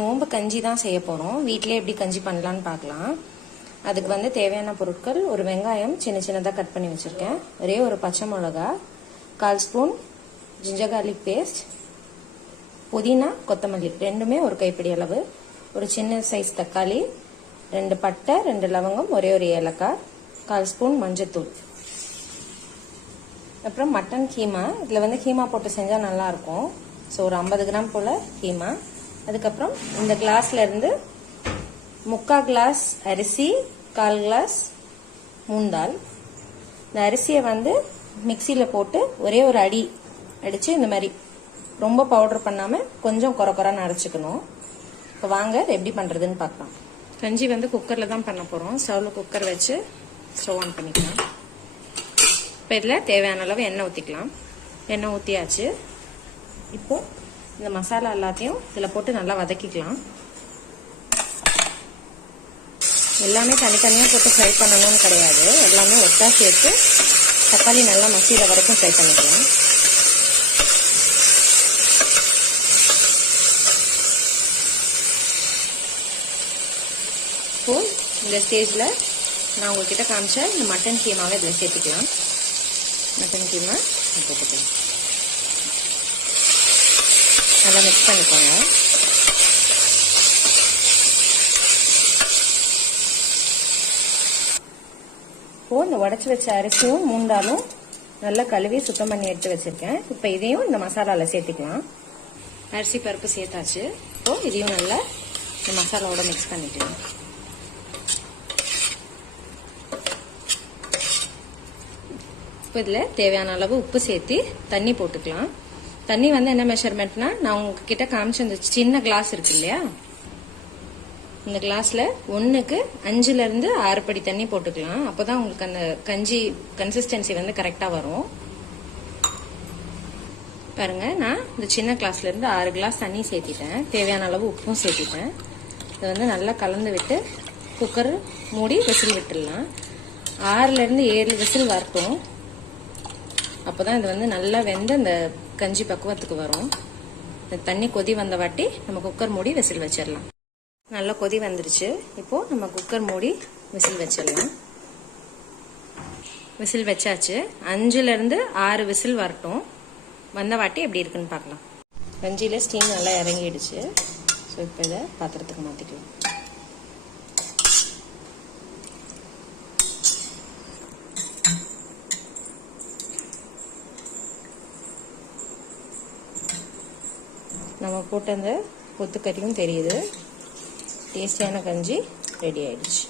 நோம்பு கஞ்சி தான் செய்ய போகிறோம். வீட்டிலே எப்படி கஞ்சி பண்ணலான்னு பார்க்கலாம். அதுக்கு வந்து தேவையான பொருட்கள்: ஒரு வெங்காயம் சின்ன சின்னதாக கட் பண்ணி வச்சுருக்கேன், ஒரே ஒரு பச்சை மிளகா, 1/4 ஸ்பூன் ஜிஞ்சர் கார்லிக் பேஸ்ட், புதினா, கொத்தமல்லி ரெண்டுமே ஒரு கைப்பிடி அளவு, ஒரு சின்ன சைஸ் தக்காளி, 2 பட்டை, 2 லவங்கம், ஒரே ஒரு ஏலக்காய், 1/4 ஸ்பூன் மஞ்சத்தூள். அப்புறம் மட்டன் கீமா. இதில் வந்து கீமா போட்டு செஞ்சால் நல்லாயிருக்கும். ஸோ ஒரு 50 கிராம் போல் கீமா. அதுக்கப்புறம் இந்த கிளாஸ்ல இருந்து 3/4 கிளாஸ் அரிசி, 1/4 கிளாஸ் மூந்தால். இந்த அரிசியை வந்து மிக்சியில் போட்டு ஒரே ஒரு அடி அடித்து இந்த மாதிரி ரொம்ப பவுடர் பண்ணாமல் கொஞ்சம் குறைன்னு அரைச்சிக்கணும். இப்போ வாங்க எப்படி பண்ணுறதுன்னு பார்க்கலாம். கஞ்சி வந்து குக்கரில் தான் பண்ண போகிறோம். ஸ்டவ்வில் குக்கர் வச்சு ஸ்டவ் ஆன் பண்ணிக்கலாம். இப்போ இதில் தேவையான அளவு எண்ணெய் ஊற்றிக்கலாம். எண்ணெய் ஊற்றியாச்சு. இப்போ இந்த மசாலா எல்லாத்தையும் இதில் போட்டு நல்லா வதக்கிக்கலாம். எல்லாமே தனித்தனியாக போட்டு ஃப்ரை பண்ணணும்னு கிடையாது, எல்லாமே ஒட்டா சேர்த்து தக்காளி நல்லா மசிகிற வரைக்கும் ஃப்ரை பண்ணிக்கலாம். இப்போ இந்த ஸ்டேஜில் நான் உங்ககிட்ட காமிச்ச இந்த மட்டன் கீமாவை இதில் சேர்த்துக்கலாம். மட்டன் கீமா போட்டுக்கலாம். நல்லா மிக்ஸ் பண்ணிக்கோங்க. இப்போ இந்த உடச்சி வச்ச அரிசியும் மூந்தாலும் நல்லா கழுவி சுத்தம் பண்ணி எடுத்து வச்சிருக்கேன். இப்போ இதையும் இந்த மசாலாவில் சேர்த்துக்கலாம். அரிசி பருப்பு சேர்த்தாச்சு. இப்போ இதையும் நல்லா இந்த மசாலாவோட மிக்ஸ் பண்ணிக்கலாம். இப்போ இதில் தேவையான அளவு உப்பு சேர்த்து தண்ணி போட்டுக்கலாம். தண்ணி வந்து என்ன மெஷர்மெண்ட்னா, நான் உங்ககிட்ட காமிச்ச இந்த சின்ன கிளாஸ் இருக்கு இல்லையா, இந்த கிளாஸ்ல 1க்கு 5லேருந்து 6 படி தண்ணி போட்டுக்கலாம். அப்போதான் உங்களுக்கு அந்த கஞ்சி கன்சிஸ்டன்சி வந்து கரெக்டா வரும். பாருங்க, நான் இந்த சின்ன கிளாஸ்ல இருந்து 6 கிளாஸ் தண்ணி சேர்த்திட்டேன். தேவையான அளவு உப்பும் சேர்த்திட்டேன். இதை வந்து நல்லா கலந்து விட்டு குக்கர் மூடி விசில் விட்டுடலாம். 6லேருந்து 7 விசில் வரட்டும். அப்போதான் இது வந்து நல்லா வெந்து இந்த கஞ்சி பக்குவத்துக்கு வரும். இந்த தண்ணி கொதி வந்த வாட்டி நம்ம குக்கர் மூடி விசில் வச்சிடலாம். நல்லா கொதி வந்துருச்சு. இப்போ நம்ம குக்கர் மூடி விசில் வச்சிடலாம். விசில் வச்சாச்சு. 5லேருந்து 6 விசில் வரட்டும். வந்த வாட்டி எப்படி இருக்குன்னு பார்க்கலாம். கஞ்சியில் ஸ்டீம் நல்லா இறங்கிடுச்சு. ஸோ இப்போ இதை பாத்திரத்துக்கு மாற்றிக்கலாம். நம்ம போட்ட அந்த கொத்துக்கறியும் தெரியுது. டேஸ்டியான கஞ்சி ரெடி ஆயிடுச்சு.